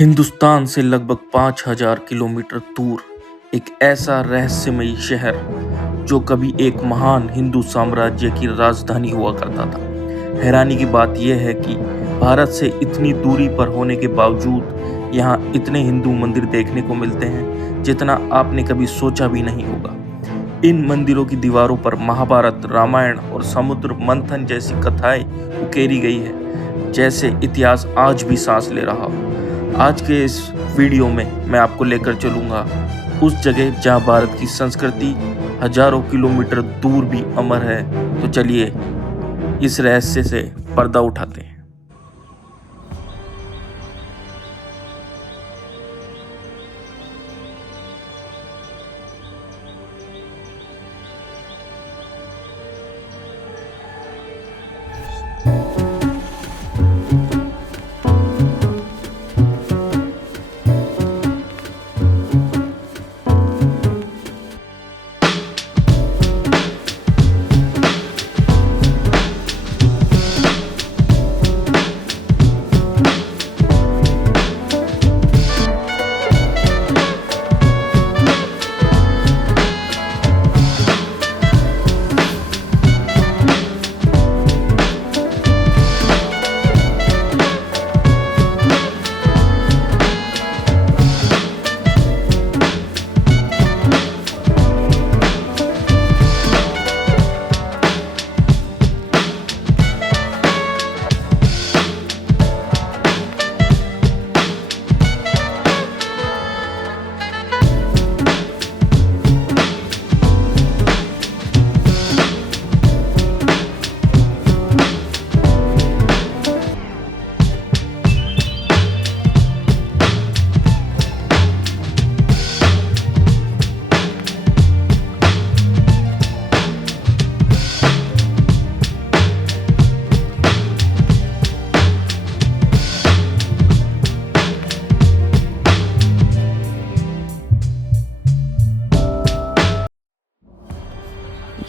हिंदुस्तान से लगभग 5,000 किलोमीटर दूर एक ऐसा रहस्यमयी शहर जो कभी एक महान हिंदू साम्राज्य की राजधानी हुआ करता था। हैरानी की बात यह है कि भारत से इतनी दूरी पर होने के बावजूद यहाँ इतने हिंदू मंदिर देखने को मिलते हैं जितना आपने कभी सोचा भी नहीं होगा। इन मंदिरों की दीवारों पर महाभारत, रामायण और समुद्र मंथन जैसी कथाएं उकेरी गई है, जैसे इतिहास आज भी सांस ले रहा हो। आज के इस वीडियो में मैं आपको लेकर चलूंगा उस जगह जहां भारत की संस्कृति हजारों किलोमीटर दूर भी अमर है। तो चलिए इस रहस्य से पर्दा उठाते हैं।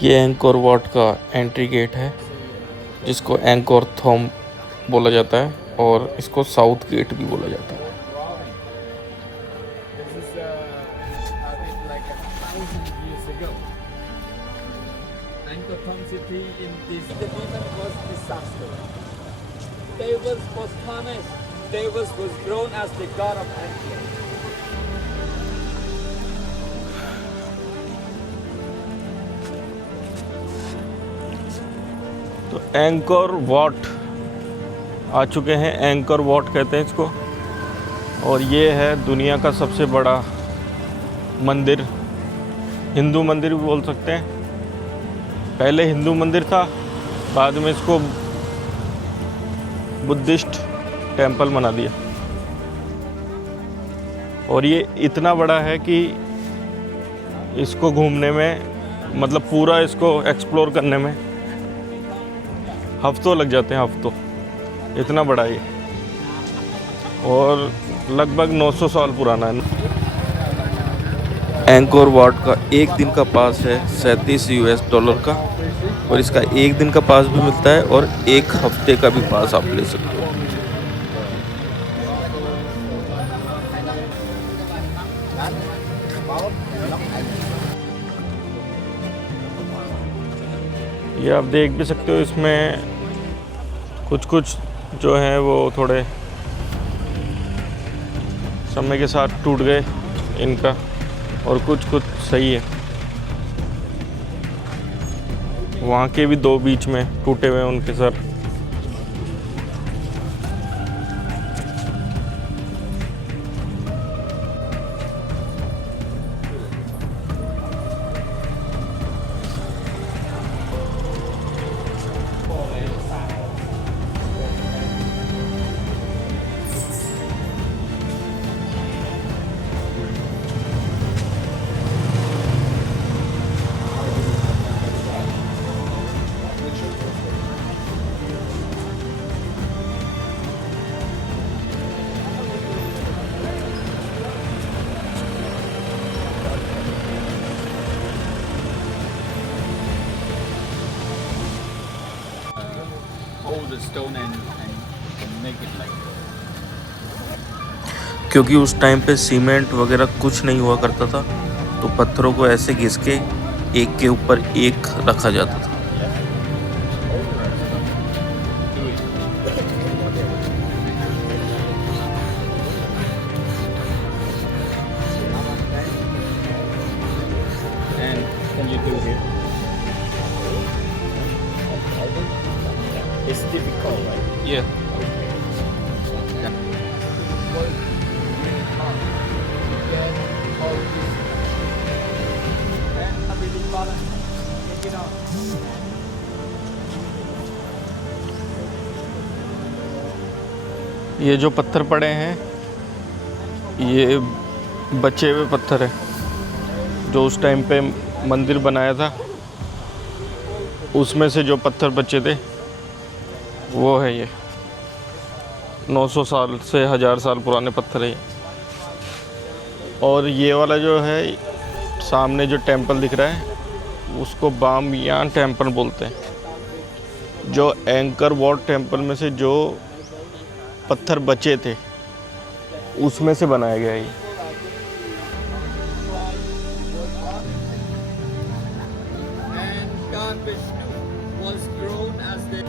ये एंकोर वाट का एंट्री गेट है जिसको एंकोर थॉम बोला जाता है और इसको साउथ गेट भी बोला जाता है। This is like 1,000 years ago. Angkor Thom city in this demon was disaster. Dewas was punished. Dewas was grown as the god of Angkor. तो एंकोर वाट आ चुके हैं। एंकोर वाट कहते हैं इसको, और ये है दुनिया का सबसे बड़ा मंदिर, हिंदू मंदिर भी बोल सकते हैं। पहले हिंदू मंदिर था, बाद में इसको बुद्धिस्ट टेंपल बना दिया। और ये इतना बड़ा है कि इसको घूमने में, मतलब पूरा इसको एक्सप्लोर करने में हफ्तों लग जाते हैं, हफ्तों। इतना बड़ा ये, और लगभग 900 साल पुराना है। एंकोर वाट का एक दिन का पास है $37 का, और इसका एक दिन का पास भी मिलता है और एक हफ्ते का भी पास आप ले सकते हो। ये आप देख भी सकते हो, इसमें कुछ जो हैं वो थोड़े समय के साथ टूट गए इनका, और कुछ सही है। वहाँ के भी 2 बीच में टूटे हुए हैं उनके sir. Hold the stone and make it like क्योंकि उस टाइम पे सीमेंट वगैरह कुछ नहीं हुआ करता था, तो पत्थरों को ऐसे घिस के एक के ऊपर एक रखा जाता था। And can you do it? It's difficult, right? Yeah. ये जो पत्थर पड़े हैं, ये बचे हुए पत्थर है जो उस टाइम पे मंदिर बनाया था, उसमें से जो पत्थर बचे थे वो है ये 900 साल से 1000 साल पुराने पत्थर है ये। और ये वाला जो है सामने जो टेंपल दिख रहा है उसको बामयान टेंपल बोलते हैं। जो एंकर वॉट टेंपल में से जो पत्थर बचे थे उसमें से बनाया गया है ये। And God Vishnu was grown as the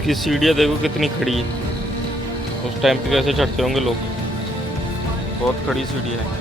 इसकी सीढ़ियाँ देखो कितनी खड़ी है, उस टाइम पे कैसे चढ़ते होंगे लोग। बहुत खड़ी सीढ़ियाँ है।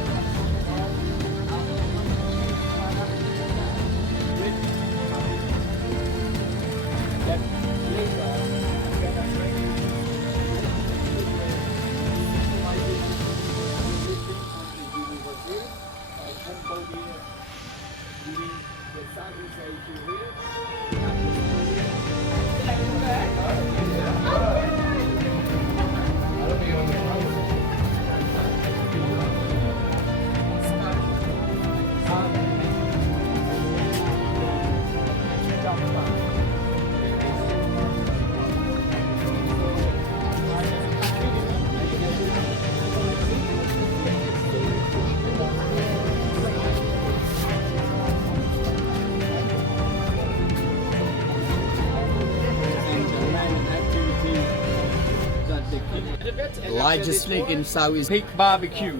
largest lake in Southeast. Pig barbecue,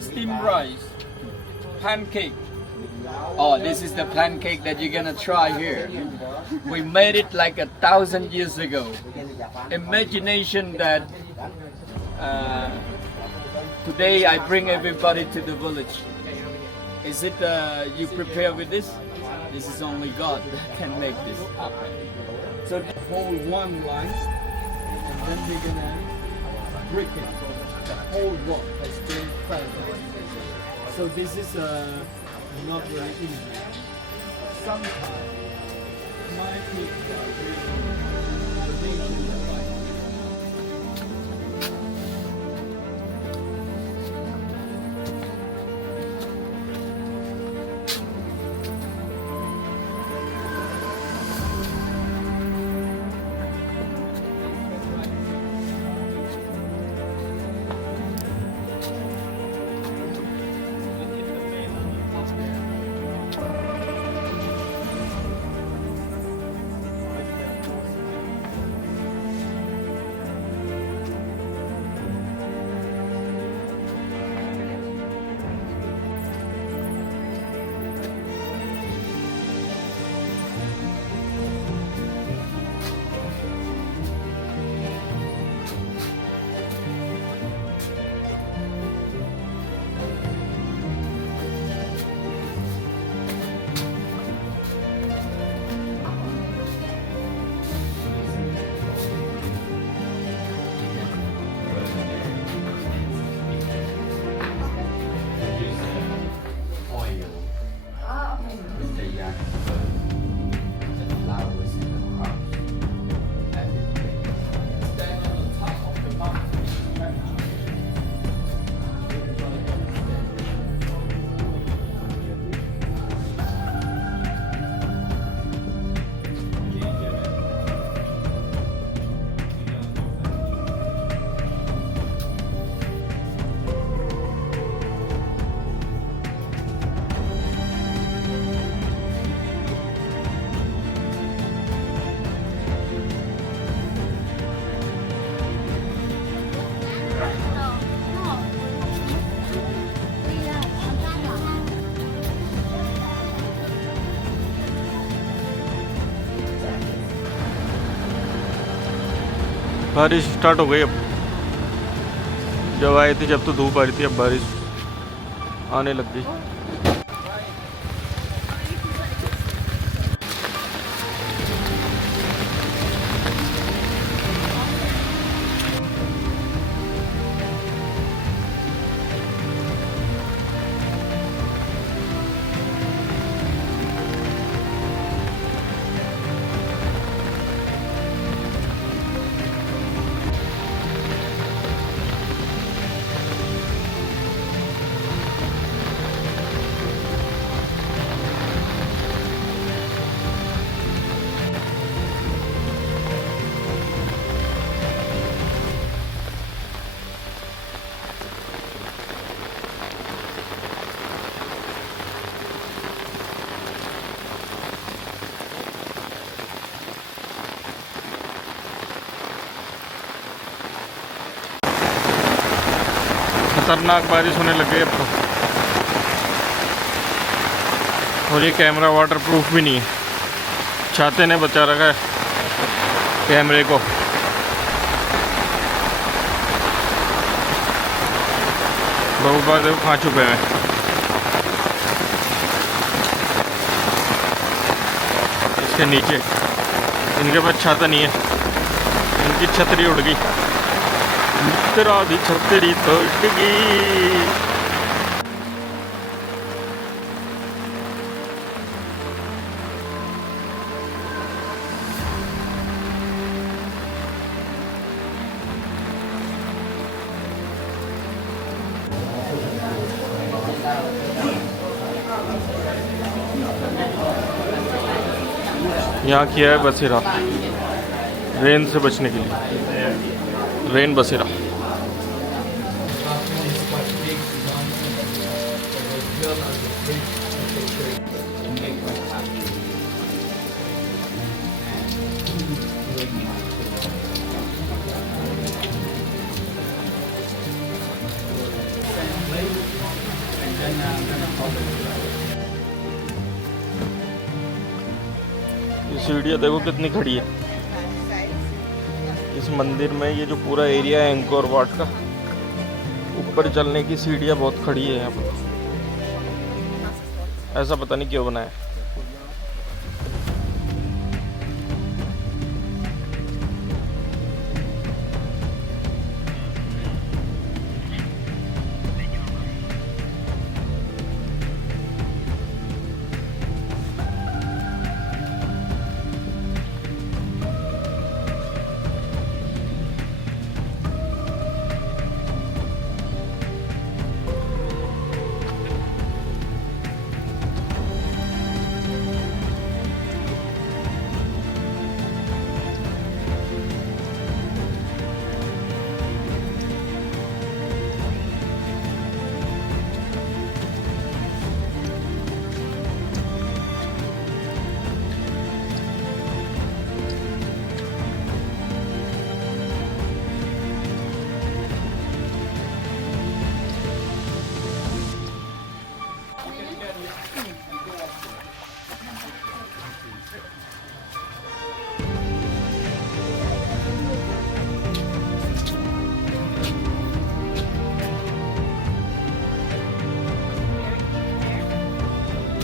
steamed rice, pancake. Oh, this is the pancake that you're gonna try here. We made it like 1,000 years ago. Imagination that today I bring everybody to the village. Is it you prepare with this? This is only God that can make this happen. So hold one line, and then we're gonna break it. The whole rock has been present. So this is not very easy. Sometimes my people are really बारिश start हो गई अब। जब आए थे जब तो धूप आ रही थी, अब बारिश आने लग गई। खतरनाक बारिश होने लग गई अब तो। और ये कैमरा वाटर प्रूफ भी नहीं है, छाते ने बचा रखा है कैमरे को। बहुत बार देखो खा चुके हैं। इसके नीचे इनके पास छाता नहीं है, इनकी छतरी उड़ गई। तेरा दी छतरी तो उड़ गई। यहाँ किया है बसेरा, रेन से बचने के लिए, रेन बसेरा। ये सीढ़ियाँ देखो कितनी खड़ी है। इस मंदिर में ये जो पूरा एरिया है एंकोर वाट का, ऊपर चलने की सीढ़ियाँ बहुत खड़ी है यहाँ पर। ऐसा पता नहीं क्यों बनाया।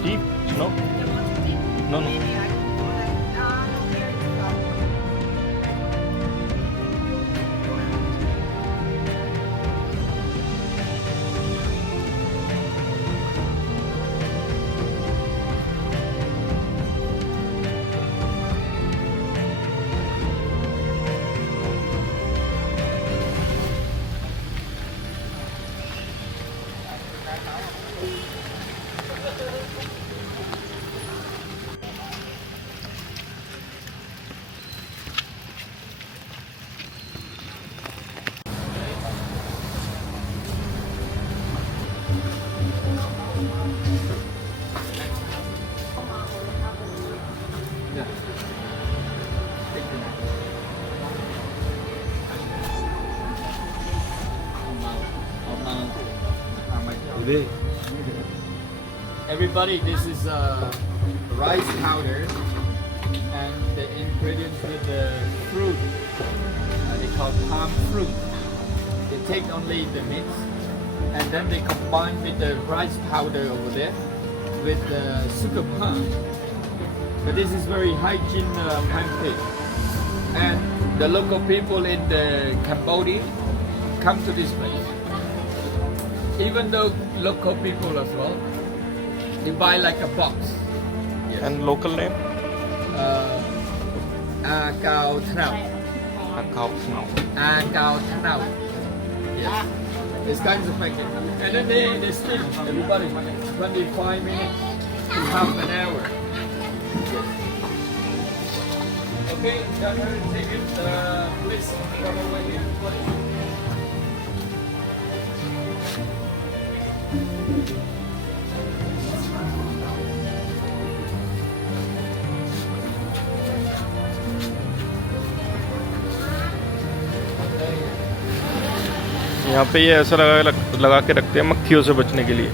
Deep? No? No, no. Everybody, this is rice powder, and the ingredients with the fruit, they call palm fruit. They take only the meat and then they combine with the rice powder over there with the sugar palm. But this is very hygiene pancake. And the local people in the Cambodia come to this place. Even though local people as well, they buy like a box. Yes. And local name? Cao Thnao. Khao Now. Cao Thnao. Yes. It's kinds of pancake. And then they steam everybody 25 minutes to half an hour. Yes. Okay, Dr. Take it. Please come over here. Please. यहाँ पे ये ऐसा लगा के रखते हैं मक्खियों से बचने के लिए।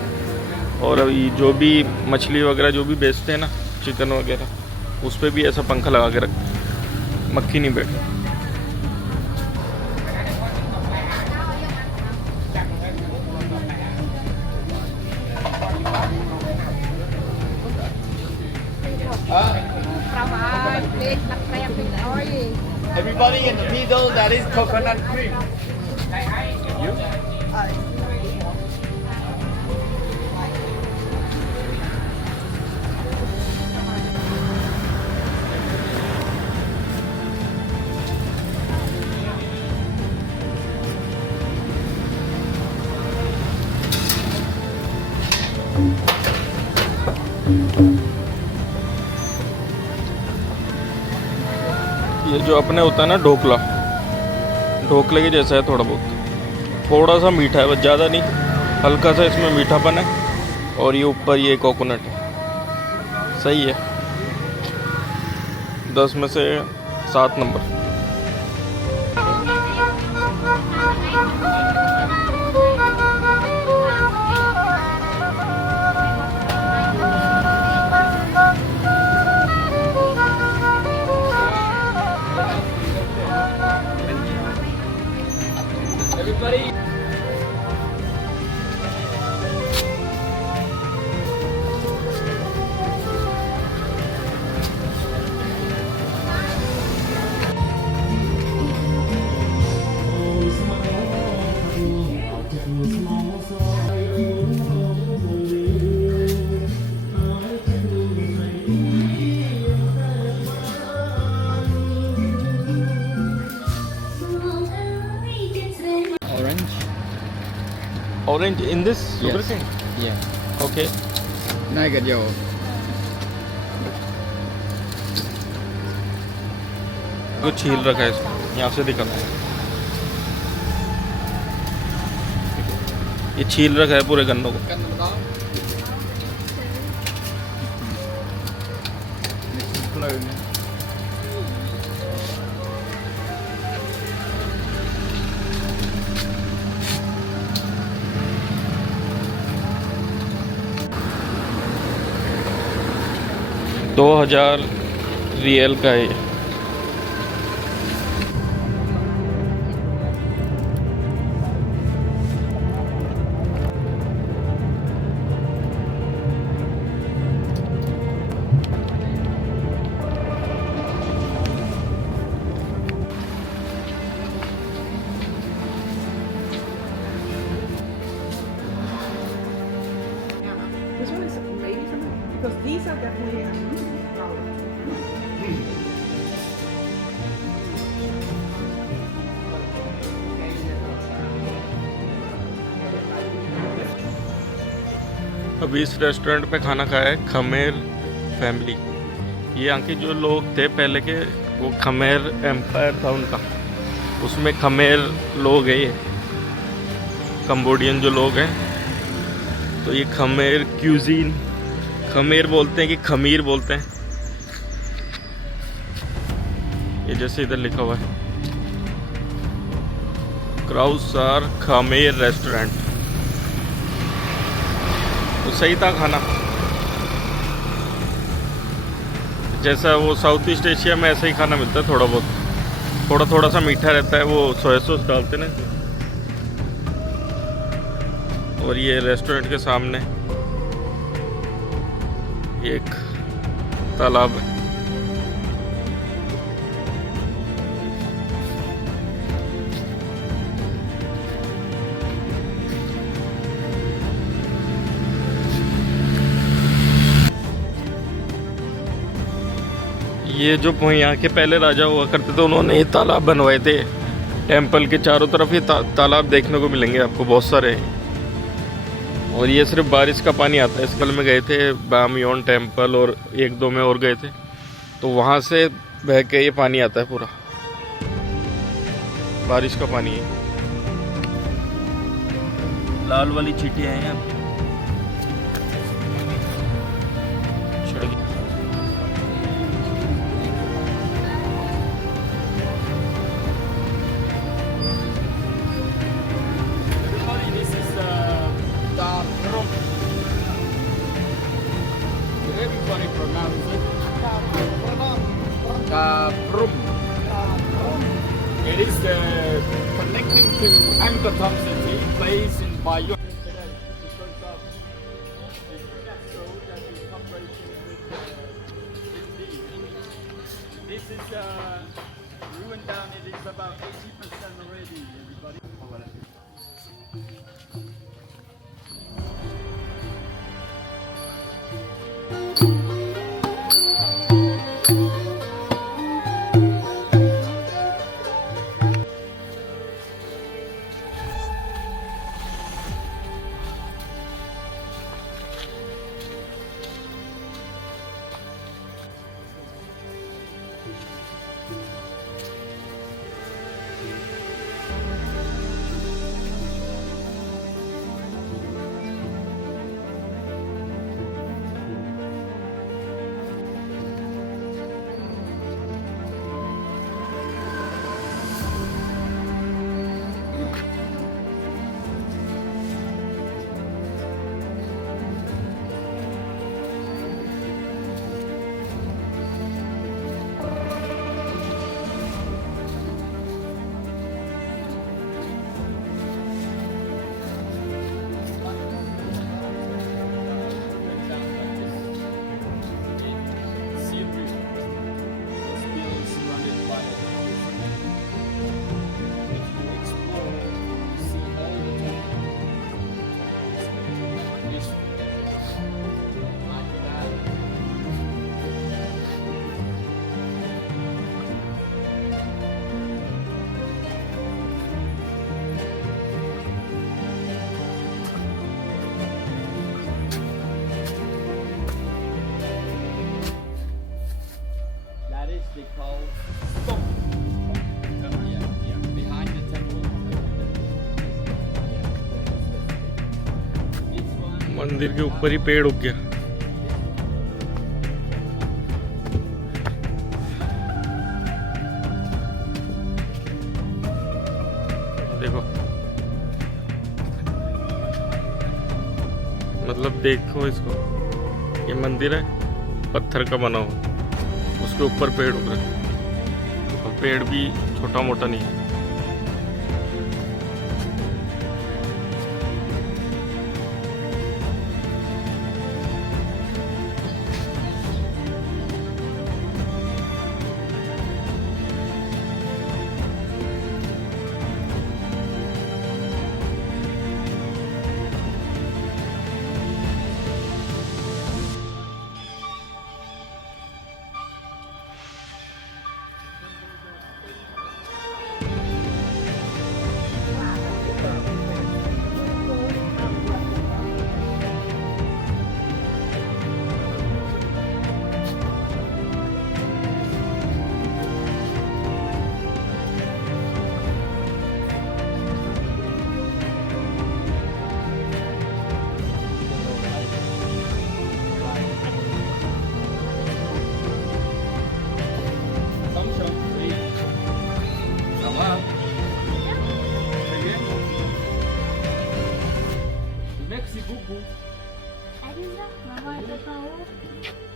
और अभी जो भी मछली वगैरह जो भी बेचते हैं ना, चिकन वगैरह, उस पर भी ऐसा पंखा लगा के रखते हैं, मक्खी नहीं बैठे। Everybody in the middle, that is coconut cream. You? ये जो अपने होता है ना ढोकला, ढोकले के जैसा है थोड़ा बहुत, थोड़ा सा मीठा है बस, ज़्यादा नहीं, हल्का सा इसमें मीठापन है। और ये ऊपर ये कोकोनट है, सही है, 10 में से 7 number. Everybody. Orange in this Yes. lubricant? Yeah. Okay. Này cái điều. को छील रखा है इसमें, यहाँ से दिखाता है। ये छील रखा है पूरे गन्नों को। Cần đó. दो 2000 रियल का है ये। This one is maybe something because these are definitely अभी इस रेस्टोरेंट पे खाना खाया है खमेर फैमिली। ये यहाँ के जो लोग थे पहले के, वो खमेर एम्पायर था उनका, उसमें खमेर लोग हैं ये, कंबोडियन जो लोग हैं। तो ये खमेर क्यूजीन, खमेर बोलते हैं कि खमीर बोलते हैं, ये जैसे इधर लिखा हुआ है क्राउसार खमेर रेस्टोरेंट। तो सही था खाना, जैसा वो साउथ ईस्ट एशिया में ऐसा ही खाना मिलता है, थोड़ा बहुत, थोड़ा थोड़ा सा मीठा रहता है, वो सोया सॉस डालते ना। और ये रेस्टोरेंट के सामने एक तालाब है। ये जो यहाँ के पहले राजा हुआ करते थे, उन्होंने ये तालाब बनवाए थे। टेंपल के चारों तरफ ये तालाब देखने को मिलेंगे आपको, बहुत सारे। और ये सिर्फ बारिश का पानी आता है। इस कल में गए थे बामयोन टेंपल और एक दो में और गए थे, तो वहाँ से बह के ये पानी आता है पूरा, बारिश का पानी है। लाल वाली चींटियां हैं यहाँ। Everybody, this is Da Prum. Everybody pronounce it Da Prum. It is connecting to Angkor City, placed in Bayeux. Because of the UNESCO that is cooperating with this is ruined down. It is about 80% already. Everybody. They call Stop. Yeah, behind the temple. This one. मंदिर के ऊपर ही पेड़ उग गया। देखो, मतलब देखो इसको, ये मंदिर है पत्थर का बना हुआ, उसके ऊपर पेड़ उग रहे हैं, और पेड़ भी छोटा मोटा नहीं है।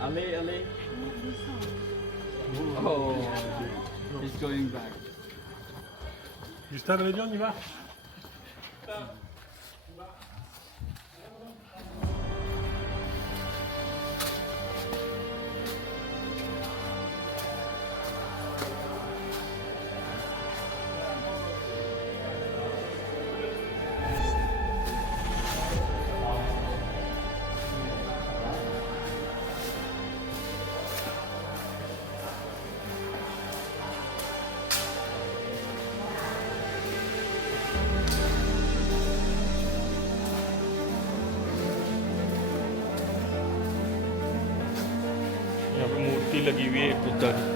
Ale, ale. Bisa. Oh, he's going back. Justin, on y va. यहाँ पे मूर्ति लगी हुई है बुद्धा की।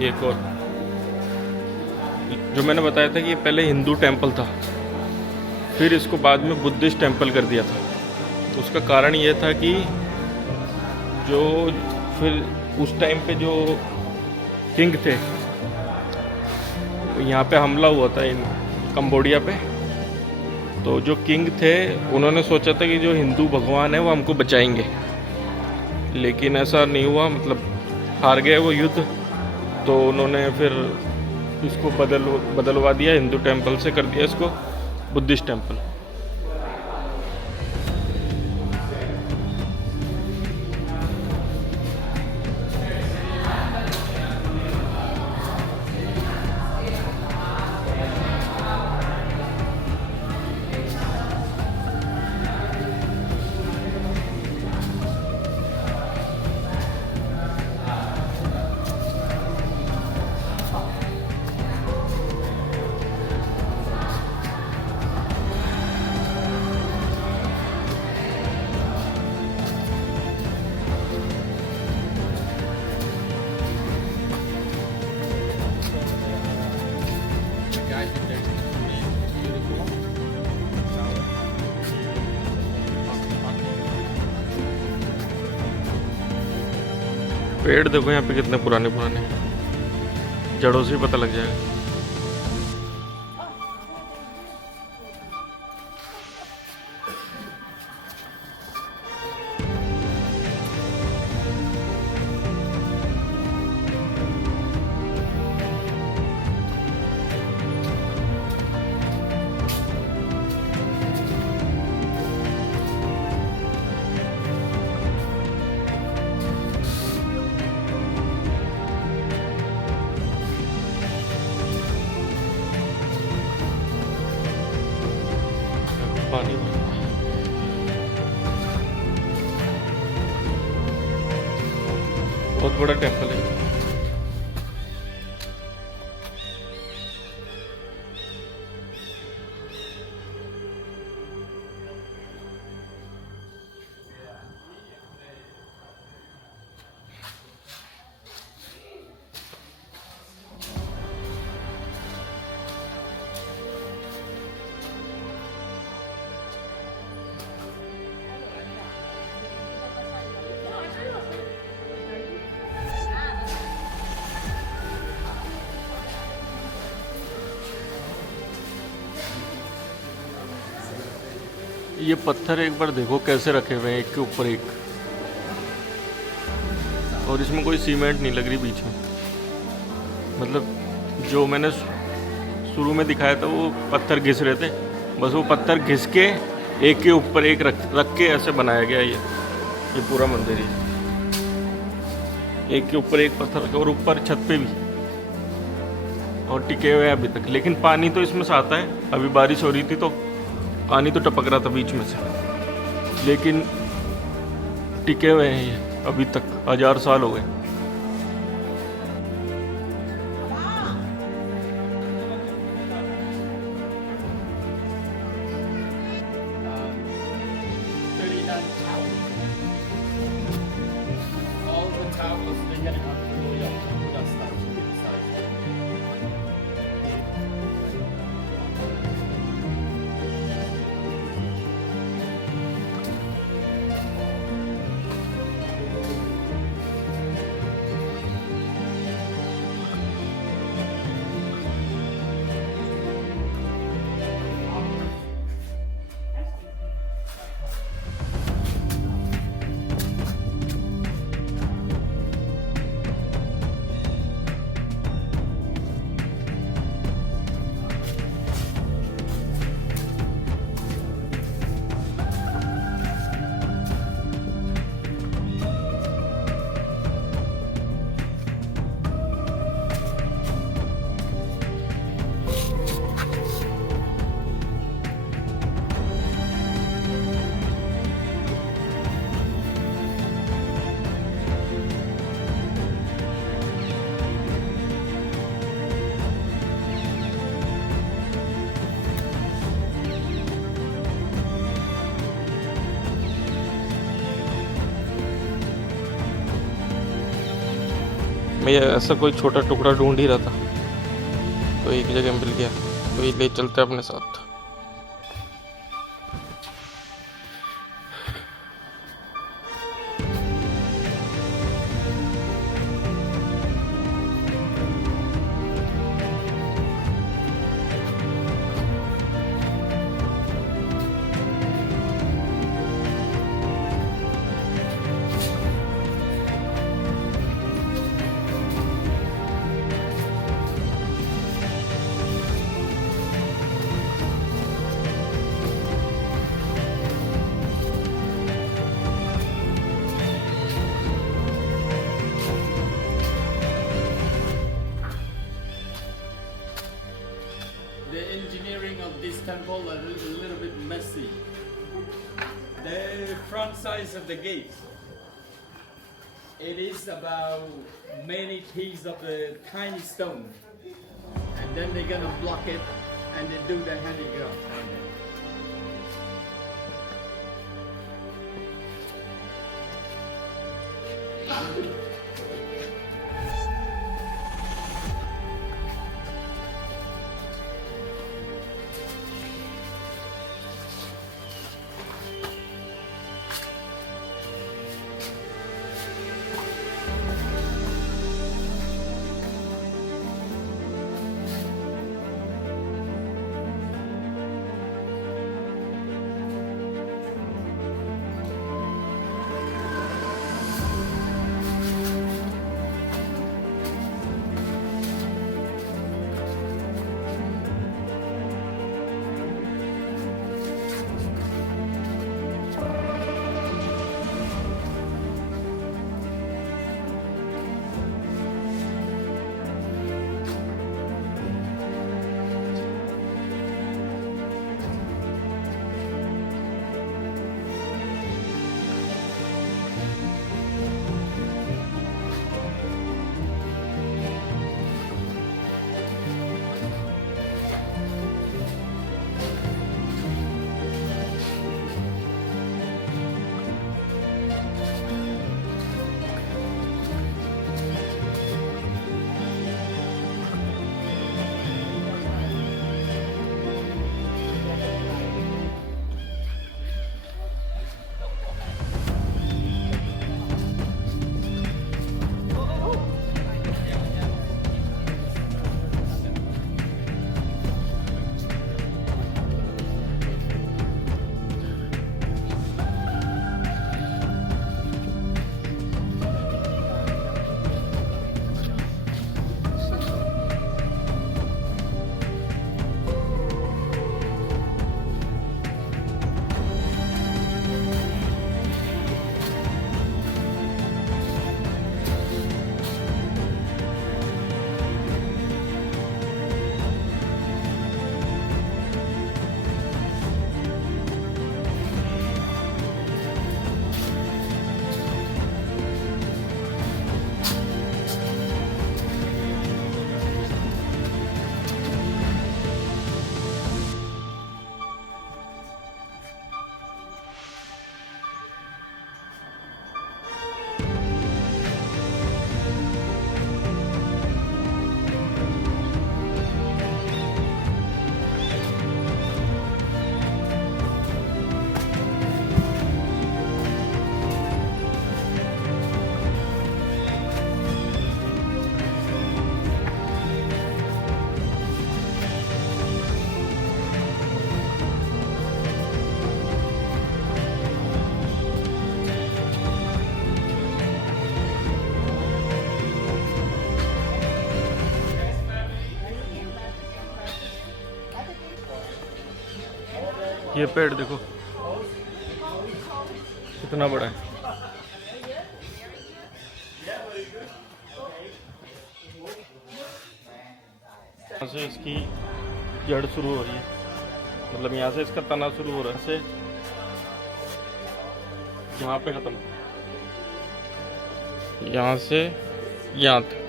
ये एक और जो मैंने बताया था कि ये पहले हिंदू टेम्पल था, फिर इसको बाद में बुद्धिस्ट टेम्पल कर दिया था। उसका कारण ये था कि जो फिर उस टाइम पे जो किंग थे, यहाँ पे हमला हुआ था इन कंबोडिया पे, तो जो किंग थे उन्होंने सोचा था कि जो हिंदू भगवान है वो हमको बचाएंगे, लेकिन ऐसा नहीं हुआ, मतलब हार गए वो युद्ध। तो उन्होंने फिर इसको बदलवा दिया, हिंदू टेम्पल से कर दिया इसको बुद्धिस्ट टेम्पल। पेड़ देखो यहाँ पे कितने पुराने पुराने, जड़ों से पता लग जाएगा। पानी बहुत बड़ा टेम्पल है। ये पत्थर एक बार देखो कैसे रखे हुए हैं एक के ऊपर एक, और इसमें कोई सीमेंट नहीं लग रही बीच में। मतलब जो मैंने शुरू में दिखाया था वो पत्थर घिस रहे थे, बस वो पत्थर घिस के एक के ऊपर एक रख के ऐसे बनाया गया ये पूरा मंदिर है। एक के ऊपर एक पत्थर रखा और ऊपर छत पे भी, और टिके हुए हैं अभी तक। लेकिन पानी तो इसमें से आता है, अभी बारिश हो रही थी तो पानी तो टपक रहा था बीच में से, लेकिन टिके हुए हैं ये अभी तक, 1000 साल हो गए। मैं ये ऐसा कोई छोटा टुकड़ा ढूंढ ही रहा था, तो एक जगह मिल गया, तो ये ले चलते अपने साथ। The engineering of this temple are a little bit messy. The front size of the gate, it is about many pieces of the tiny stone, and then they're gonna block it, and they do the handicraft on it. ये पेड़ देखो कितना बड़ा है। यहाँ से इसकी जड़ शुरू हो रही है, मतलब यहाँ से इसका तना शुरू हो रहा है, से यहाँ पे खत्म, यहाँ से यहाँ तक।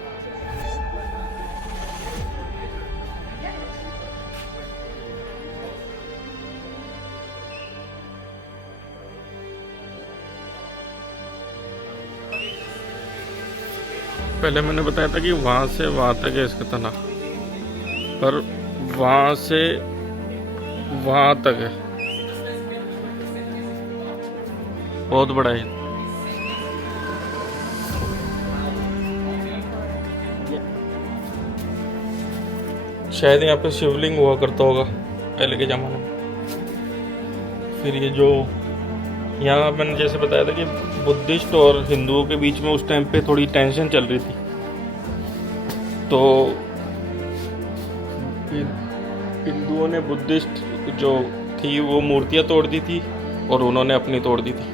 पहले मैंने बताया था कि वहाँ से वहाँ तक है इसका तना, पर वहाँ से वहाँ तक है, बहुत बड़ा है। शायद यहाँ पे शिवलिंग हुआ करता होगा पहले के ज़माने में। फिर ये जो यहाँ मैंने जैसे बताया था कि बुद्धिस्ट और हिंदुओं के बीच में उस टाइम पे थोड़ी टेंशन चल रही थी, तो हिंदुओं ने बुद्धिस्ट जो थी वो मूर्तियाँ तोड़ दी थी और उन्होंने अपनी तोड़ दी थी।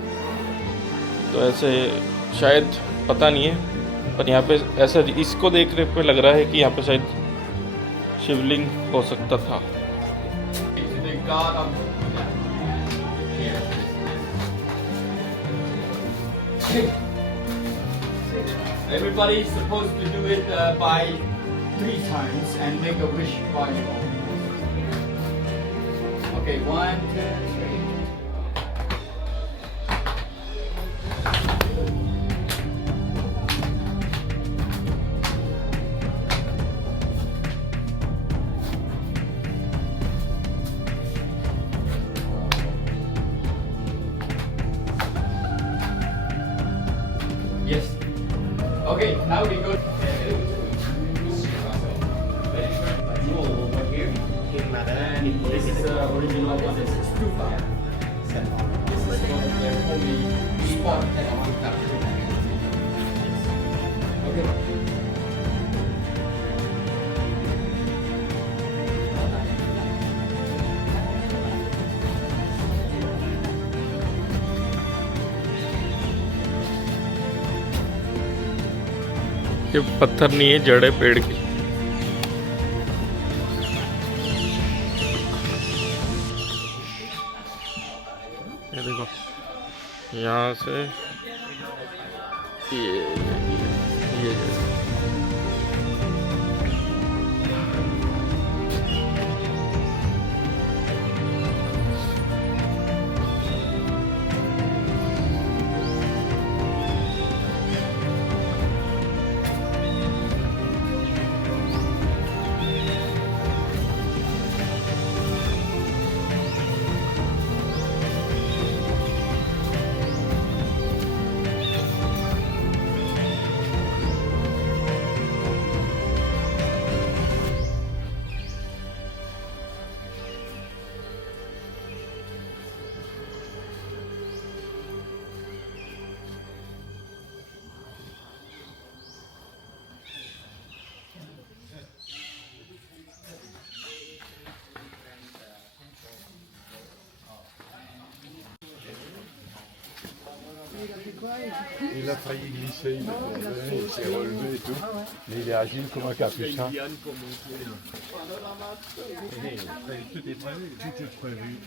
तो ऐसे शायद पता नहीं है, पर यहाँ पे ऐसा इसको देखने पे लग रहा है कि यहाँ पे शायद शिवलिंग हो सकता था। The god of everybody is supposed to do it by 3 times and make a wish by your own. Okay, 1, 2, 3. Yes. Okay, now we go. And this is original one. This is stupa. This is one of their holy spot that I want to capture. Okay. ये पत्थर नहीं है, जड़ है पेड़ की। ये देखो, यहाँ से ये Il a failli glisser, il s'est relevé et tout, mais il est agile comme un capucin. Tout est prévu, tout est prévu.